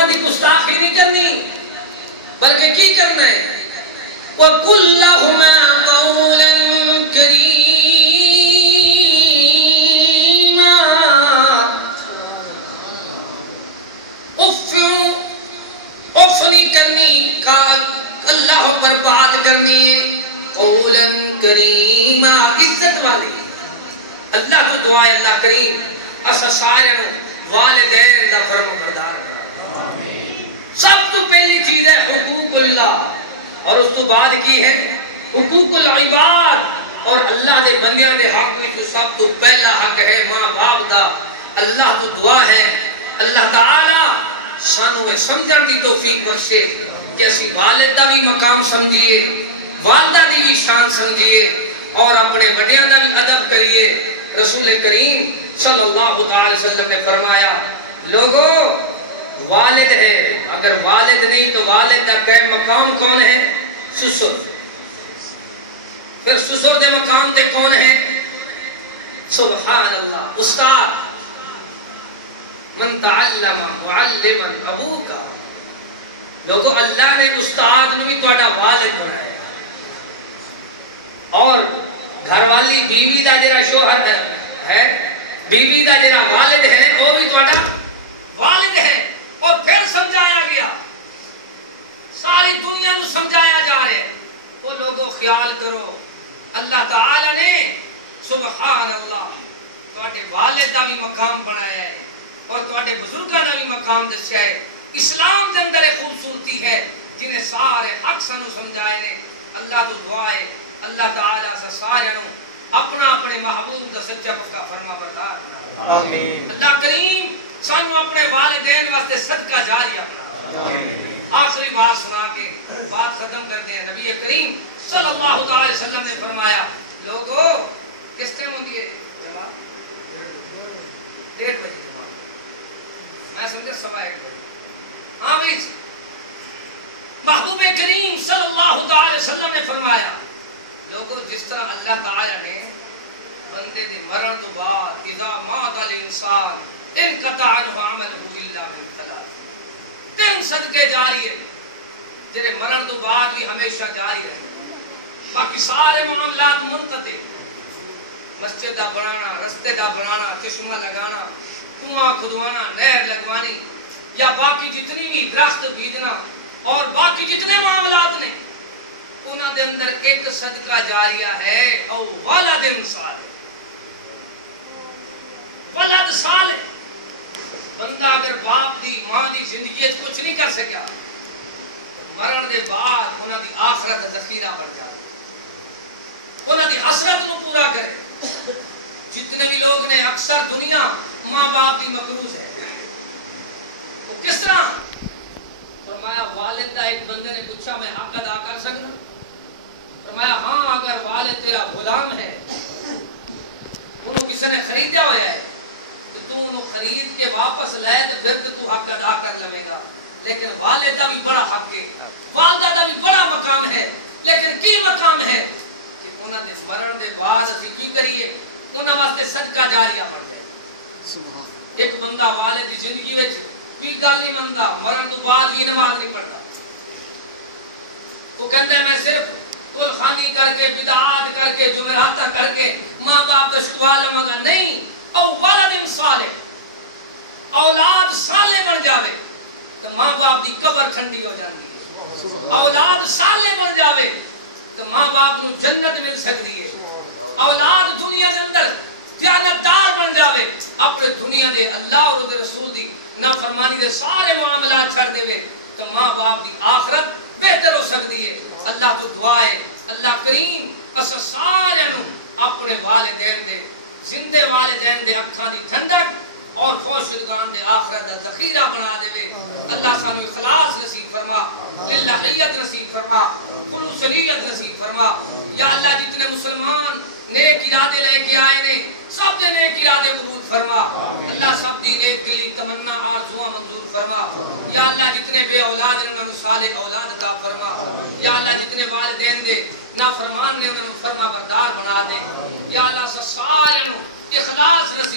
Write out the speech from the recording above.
انہاں دی گستاخی نہیں کرنی بلکہ کی کرنا ہے وَقُلْ لَهُمَا قَوْلًا كَرِيمًا اف نہیں کرنی کا اللہ پر بات کرنی ہے قولاً کریما عزت والی اللہ تو دعا ہے اللہ کریم اسا سارے والدین دا فرما بردار سب تو پہلی چیز ہے حقوق اللہ اور اس تو بعد کی ہے حقوق العباد اور اللہ دے بندیاں دے حق میں جو سب تو پہلا حق ہے ماں باپ دا اللہ تو دعا ہے اللہ تعالی سانو سمجھن دی توفیق بخشے کہ اسی والد دا بھی مقام سمجھیے والدہ دی بھی شان سمجھیے اور اپنے بڑیاں دا بھی ادب کریے رسول کریم صلی اللہ علیہ وسلم نے فرمایا لوگوں والد ہے اگر والد نہیں تو والد کا قائم مقام کون ہے سسر پھر سسر دے مقام تے کون ہے سبحان اللہ استاد من تعلم معلما ابوکا لوگوں اللہ نے استاد نے بھی تہاڈا والد بنایا اور گھر والی بیوی دا جڑا شوہر ہے بیوی دا جڑا والد ہے وہ بھی تہاڈا والد ہے اور پھر سمجھایا گیا ساری دنیا کو سمجھایا جا رہا ہے وہ لوگوں خیال کرو اللہ تعالی نے سبحان اللہ تہاڈے والد دا بھی مقام بنایا ہے اور تہاڈے بزرگاں دا بھی مقام دسیا ہے اسلام دے اندر ایک خوبصورتی ہے جنہیں سارے حق سانو سمجھائے نے اللہ تو دعا ہے اللہ تعالی سے سارے اپنا اپنے محبوب کا سچا پکا فرما بردار بنا آمین اللہ کریم سانو اپنے والدین واسطے صدقہ جاری اپنا آخری بات سنا کے بات ختم کرتے ہیں نبی کریم صلی اللہ علیہ وسلم نے فرمایا لوگوں کس ٹائم ہوتی ہے جماعت 1:30 بجے جماعت میں سمجھا 1:15 بجے ہاں بھائی محبوب کریم صلی اللہ علیہ وسلم نے فرمایا لوگوں جس طرح اللہ تعالی نے بندے دے مرن تو بعد اذا مات الانسان انقطع عنه عمله الا من ثلاث 3 صدقے جاری ہے جڑے مرن تو بعد بھی ہمیشہ جاری رہے باقی سارے معاملات منقطع مسجد دا بنانا رستے دا بنانا چشمہ لگانا کنواں کھدوانا نہر لگوانی یا باقی جتنی بھی درخت بیجنا اور باقی جتنے معاملات نے انہاں دے اندر ایک صدقہ جاریہ ہے او ولد صالح ولد صالح بندہ اگر باپ دی ماں دی زندگی کچھ نہیں کر سکیا مرن دے بعد انہاں دی آخرت ذخیرہ بن جائے انہاں دی حسرت نو پورا کرے جتنے بھی لوگ نے اکثر دنیا ماں باپ دی مقروض ہے وہ کس طرح فرمایا والد دا ایک بندے نے پوچھا میں حق ادا کر سکنا فرمایا ہاں اگر والد تیرا غلام ہے انہوں کسی نے خریدا ہوا ہے تو تم انہوں خرید کے واپس لائے تو پھر تو حق ادا کر لے گا لیکن والد دا بھی بڑا حق ہے والدہ دا بھی بڑا مقام ہے لیکن کی مقام ہے کہ انہوں نے مرن دے بعد اسی کی کریے انہوں واسطے صدقہ جاریہ بن گئے ایک بندہ والد کی زندگی وچ بھی گل نہیں منتا مرن تو بعد ہی نماز نہیں پڑھتا وہ کہتا ہے میں صرف کل خانی کر کے بدعات کر کے جمعراتہ کر کے ماں باپ کا شکوا لوں گا نہیں او ولد صالح اولاد صالح بن جاوے تو ماں باپ دی قبر ٹھنڈی ہو جاتی ہے اولاد صالح بن جاوے تو ماں باپ نو جنت مل سکتی ہے اولاد دنیا کے اندر دیانتدار بن جاوے اپنے دنیا دے اللہ اور دے رسول دی نافرمانی دے سارے معاملات چھڑ دے تو ماں باپ دی آخرت بہتر ہو سکتی ہے اللہ تو دعا ہے اللہ کریم اسا سارے اپنے والدین دے زندے والدین دے اکھاں دی ٹھنڈک اور خوشگوار دے آخرت دا ذخیرہ بنا دے اللہ سانو اخلاص نصیب فرما للہیت نصیب فرما خلوصیت نصیب فرما یا اللہ جتنے مسلمان نیک ارادے لے کے آئے نے سب دے نیک ارادے قبول فرما اللہ سب دی نیک کے لیے تمنا آرزواں منظور فرما یا اللہ جتنے بے اولاد نے انہوں صالح اولاد عطا فرما یا اللہ جتنے والدین دے نافرمان نے انہوں فرما بردار بنا دے یا اللہ سارے اخلاص نصیب